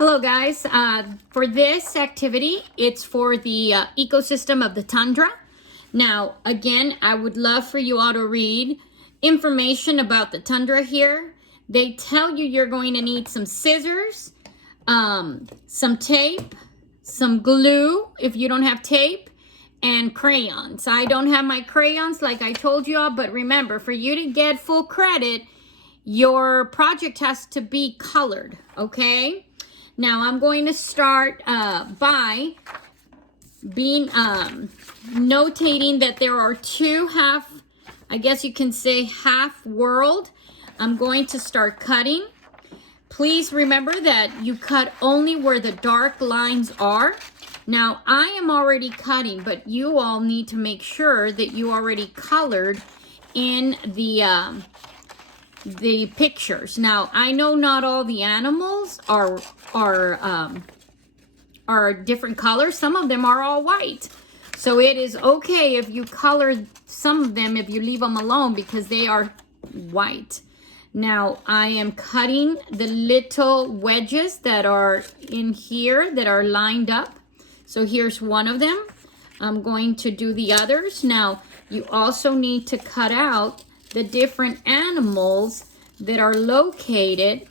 Hello guys, for this activity, it's for the ecosystem of the tundra. Now, again, I would love for you all to read information about the tundra here. They tell you you're going to need some scissors, some tape, some glue if you don't have tape, and crayons. I don't have my crayons like I told you all, but remember, for you to get full credit, your project has to be colored, okay? Now I'm going to start by being notating that there are two I guess you can say half world. I'm going to start cutting. Please remember that you cut only where the dark lines are. Now I am already cutting, but you all need to make sure that you already colored in the pictures. Now, I know not all the animals are different colors. Some of them are all white. So it is okay if you color some of them, if you leave them alone, because they are white. Now, I am cutting the little wedges that are in here that are lined up. So here's one of them. I'm going to do the others. Now, you also need to cut out the different animals that are located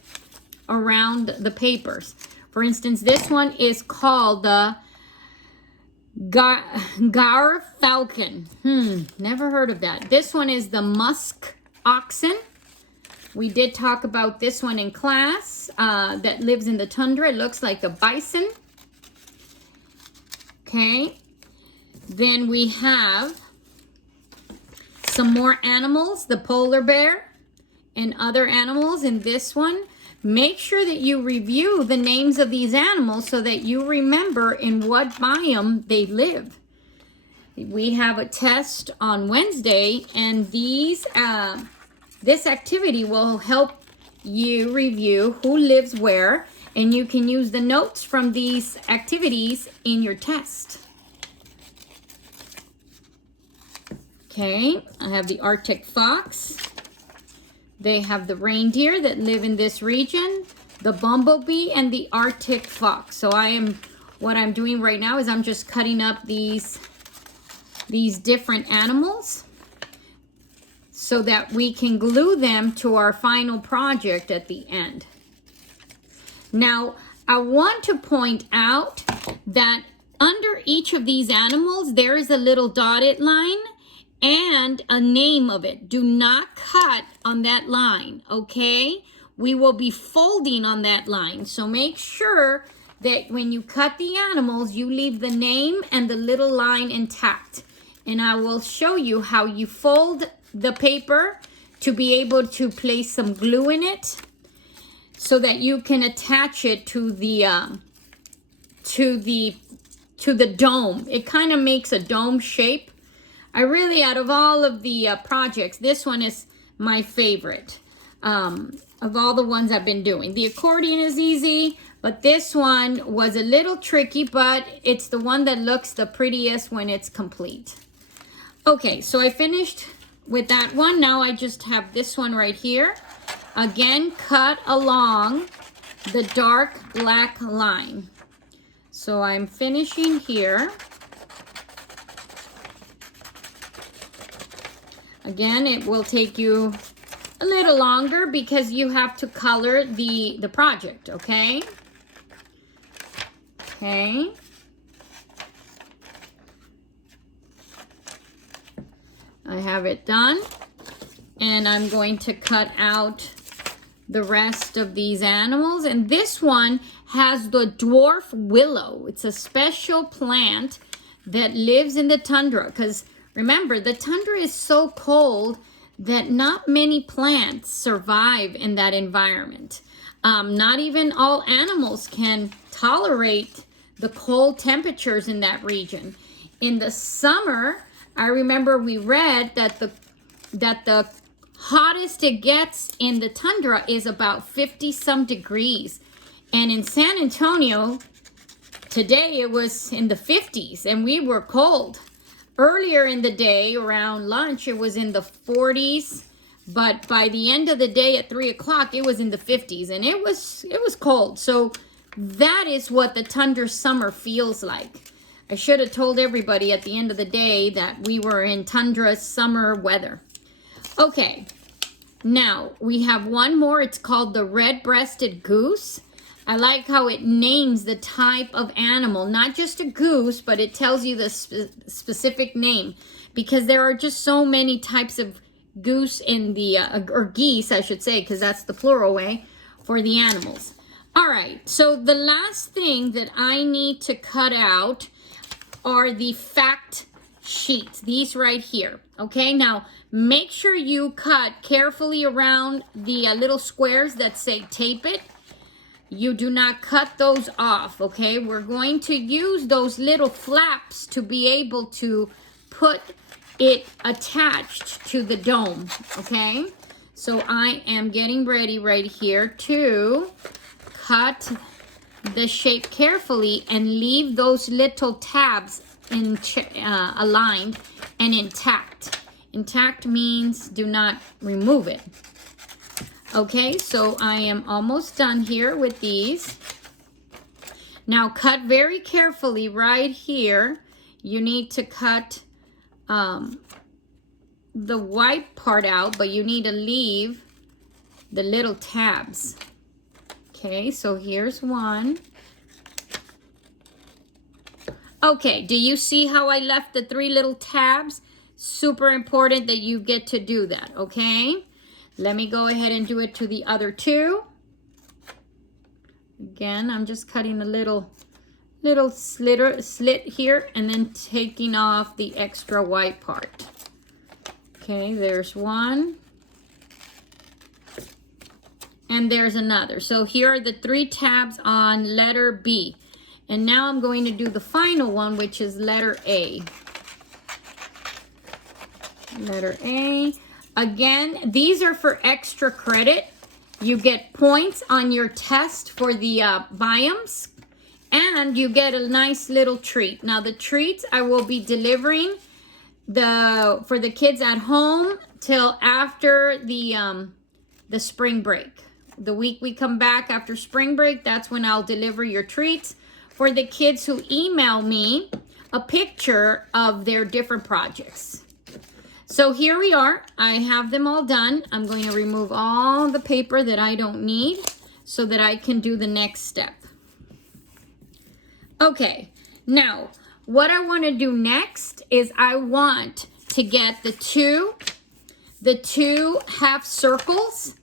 around the papers. For instance, this one is called the Gar Falcon. Never heard of that. This one is the musk oxen. We did talk about this one in class that lives in the tundra. It looks like the bison. Okay. Then we have some more animals, the polar bear and other animals in this one. Make sure that you review the names of these animals so that you remember in what biome they live. We have a test on Wednesday, and this activity will help you review who lives where, and you can use the notes from these activities in your test. Okay, I have the Arctic fox. They have the reindeer that live in this region, the bumblebee, and the Arctic fox. So what I'm doing right now is I'm just cutting up these different animals so that we can glue them to our final project at the end. Now, I want to point out that under each of these animals, there is a little dotted line and a name of it. Do not cut on that line, okay? We will be folding on that line. So make sure that when you cut the animals, you leave the name and the little line intact. And I will show you how you fold the paper to be able to place some glue in it so that you can attach it to the dome. It kind of makes a dome shape. I really, out of all of the projects, this one is my favorite of all the ones I've been doing. The accordion is easy, but this one was a little tricky, but it's the one that looks the prettiest when it's complete. Okay, so I finished with that one. Now I just have this one right here. Again, cut along the dark black line. So I'm finishing here. Again, it will take you a little longer because you have to color the project, okay? Okay. I have it done. And I'm going to cut out the rest of these animals. And this one has the dwarf willow. It's a special plant that lives in the tundra because remember, the tundra is so cold that not many plants survive in that environment. Not even all animals can tolerate the cold temperatures in that region. In the summer, I remember we read that the hottest it gets in the tundra is about 50-some degrees. And in San Antonio, today it was in the 50s and we were cold. Earlier in the day, around lunch, it was in the 40s, but by the end of the day at 3 o'clock, it was in the 50s, and it was cold. So That is what the Tundra summer feels like. I should have told everybody at the end of the day that we were in Tundra summer weather. Okay, now we have one more. It's called the red-breasted goose. I like how it names the type of animal, not just a goose, but it tells you the specific name, because there are just so many types of goose in the, or geese, I should say, because that's the plural way for the animals. All right, so the last thing that I need to cut out are the fact sheets, these right here. Okay, now make sure you cut carefully around the little squares that say tape it. You do not cut those off, okay? We're going to use those little flaps to be able to put it attached to the dome, okay? So I am getting ready right here to cut the shape carefully and leave those little tabs aligned and intact. Intact means do not remove it. Okay, so I am almost done here with these. Now cut very carefully right here. You need to cut the white part out, but you need to leave the little tabs. Okay, so here's one. Okay, do you see how I left the 3 little tabs? Super important that you get to do that, okay? Let me go ahead and do it to the other 2. Again, I'm just cutting a little slit here and then taking off the extra white part. Okay, there's one. And there's another. So here are the 3 tabs on letter B. And now I'm going to do the final one, which is letter A. Letter A. Again, these are for extra credit. You get points on your test for the biomes, and you get a nice little treat. Now the treats I will be delivering for the kids at home till after the spring break. The week we come back after spring break, that's when I'll deliver your treats for the kids who email me a picture of their different projects. So here we are. I have them all done. I'm going to remove all the paper that I don't need so that I can do the next step. Okay, now what I want to do next is I want to get the two half circles.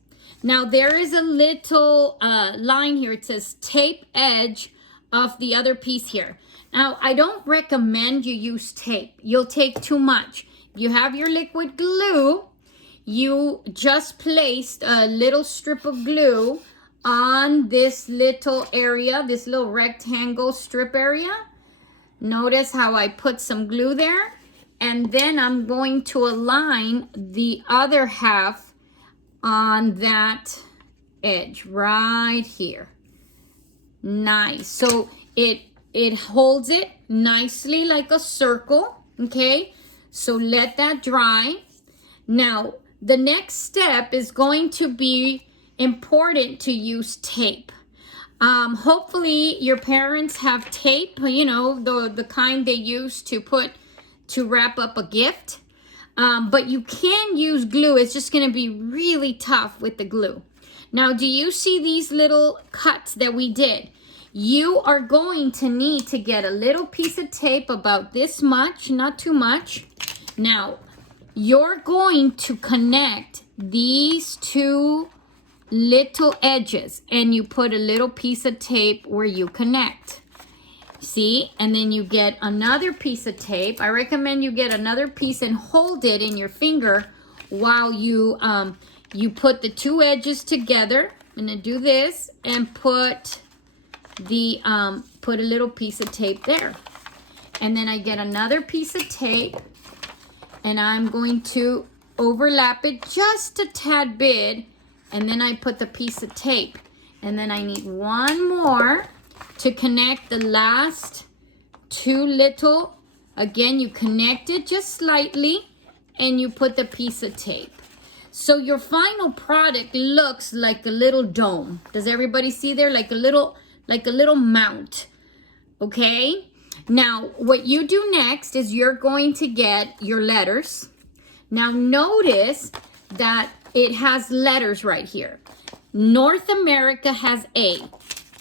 Now there is a little line here. It says tape edge of the other piece here. Now I don't recommend you use tape. You'll take too much. You have your liquid glue. You just placed a little strip of glue on this little area, this little rectangle strip area. Notice how I put some glue there. And then I'm going to align the other half on that edge right here. Nice. So it holds it nicely like a circle, okay? So let that dry. Now, the next step is going to be important to use tape. Hopefully your parents have tape, you know, the kind they use to wrap up a gift. But you can use glue. It's just going to be really tough with the glue. Now, do you see these little cuts that we did? You are going to need to get a little piece of tape about this much, not too much. Now, you're going to connect these 2 little edges and you put a little piece of tape where you connect. See? And then you get another piece of tape. I recommend you get another piece and hold it in your finger while you put the 2 edges together. I'm going to do this and put a little piece of tape there. And then I get another piece of tape and I'm going to overlap it just a tad bit, and then I put the piece of tape. And then I need one more to connect the last 2 little. Again, you connect it just slightly and you put the piece of tape. So your final product looks like a little dome. Does everybody see there? Like a little like a little mount, okay? Now, what you do next is you're going to get your letters. Now, notice that it has letters right here. North America has A,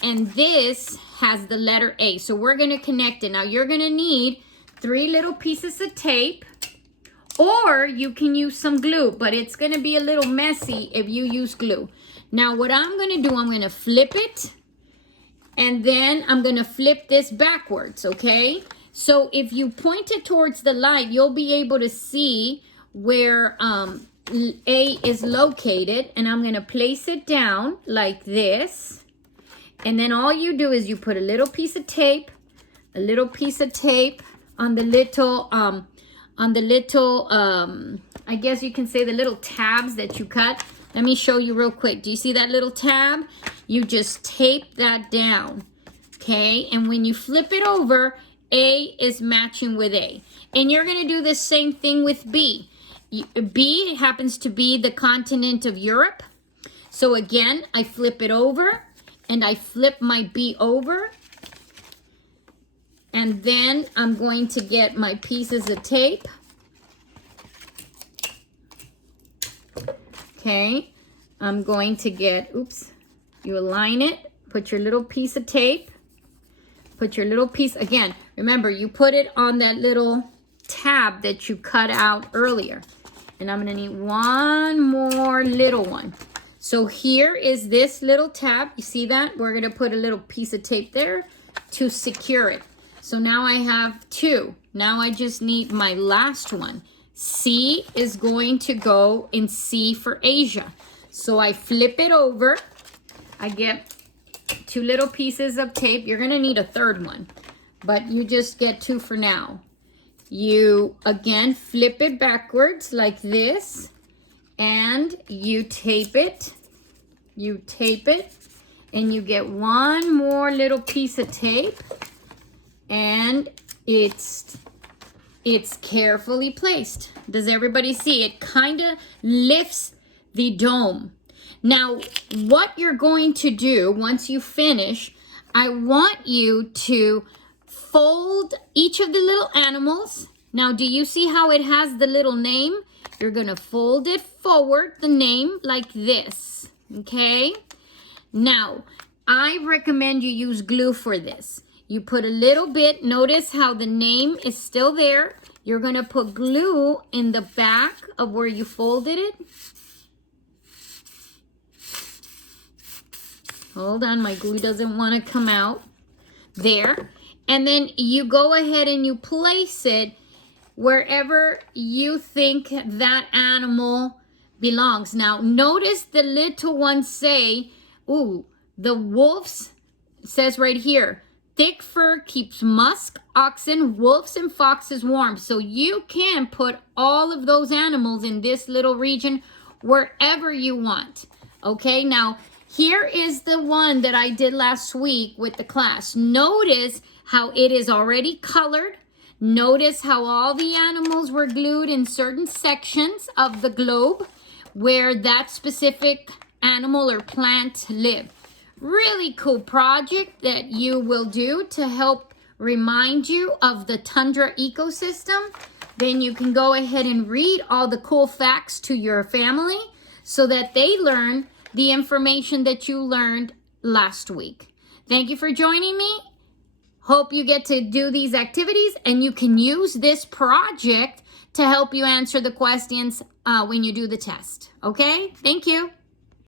and this has the letter A. So we're going to connect it. Now, you're going to need 3 little pieces of tape, or you can use some glue, but it's going to be a little messy if you use glue. Now, what I'm going to do, I'm going to flip it, and then I'm going to flip this backwards, okay? So if you point it towards the light, you'll be able to see where A is located. And I'm going to place it down like this. And then all you do is you put a little piece of tape on the little, I guess you can say the little tabs that you cut. Let me show you real quick. Do you see that little tab? You just tape that down, okay? And when you flip it over, A is matching with A. And you're going to do the same thing with B. B happens to be the continent of Europe. So again, I flip it over, and I flip my B over. And then I'm going to get my pieces of tape. Okay, I'm going to get, oops, you align it, put your little piece of tape, put your little piece, again, remember you put it on that little tab that you cut out earlier. And I'm gonna need one more little one. So here is this little tab, you see that? We're gonna put a little piece of tape there to secure it. So now I have 2. Now I just need my last one. C is going to go in C for Asia. So I flip it over. I get 2 little pieces of tape. You're going to need a 3rd one, but you just get 2 for now. You, again, flip it backwards like this, and you tape it. You tape it, and you get one more little piece of tape, and it's carefully placed. Does everybody see? It kind of lifts the dome. Now, what you're going to do once you finish, I want you to fold each of the little animals. Now, do you see how it has the little name? You're going to fold it forward, the name, like this, okay? Now, I recommend you use glue for this. You put a little bit, notice how the name is still there. You're going to put glue in the back of where you folded it. Hold on, my glue doesn't want to come out. There. And then you go ahead and you place it wherever you think that animal belongs. Now, notice the little ones say, ooh, the wolves, says right here, thick fur keeps musk, oxen, wolves, and foxes warm. So you can put all of those animals in this little region wherever you want. Okay, now here is the one that I did last week with the class. Notice how it is already colored. Notice how all the animals were glued in certain sections of the globe where that specific animal or plant lived. Really cool project that you will do to help remind you of the tundra ecosystem. Then you can go ahead and read all the cool facts to your family so that they learn the information that you learned last week. Thank you for joining me. Hope you get to do these activities and you can use this project to help you answer the questions when you do the test. Okay? Thank you.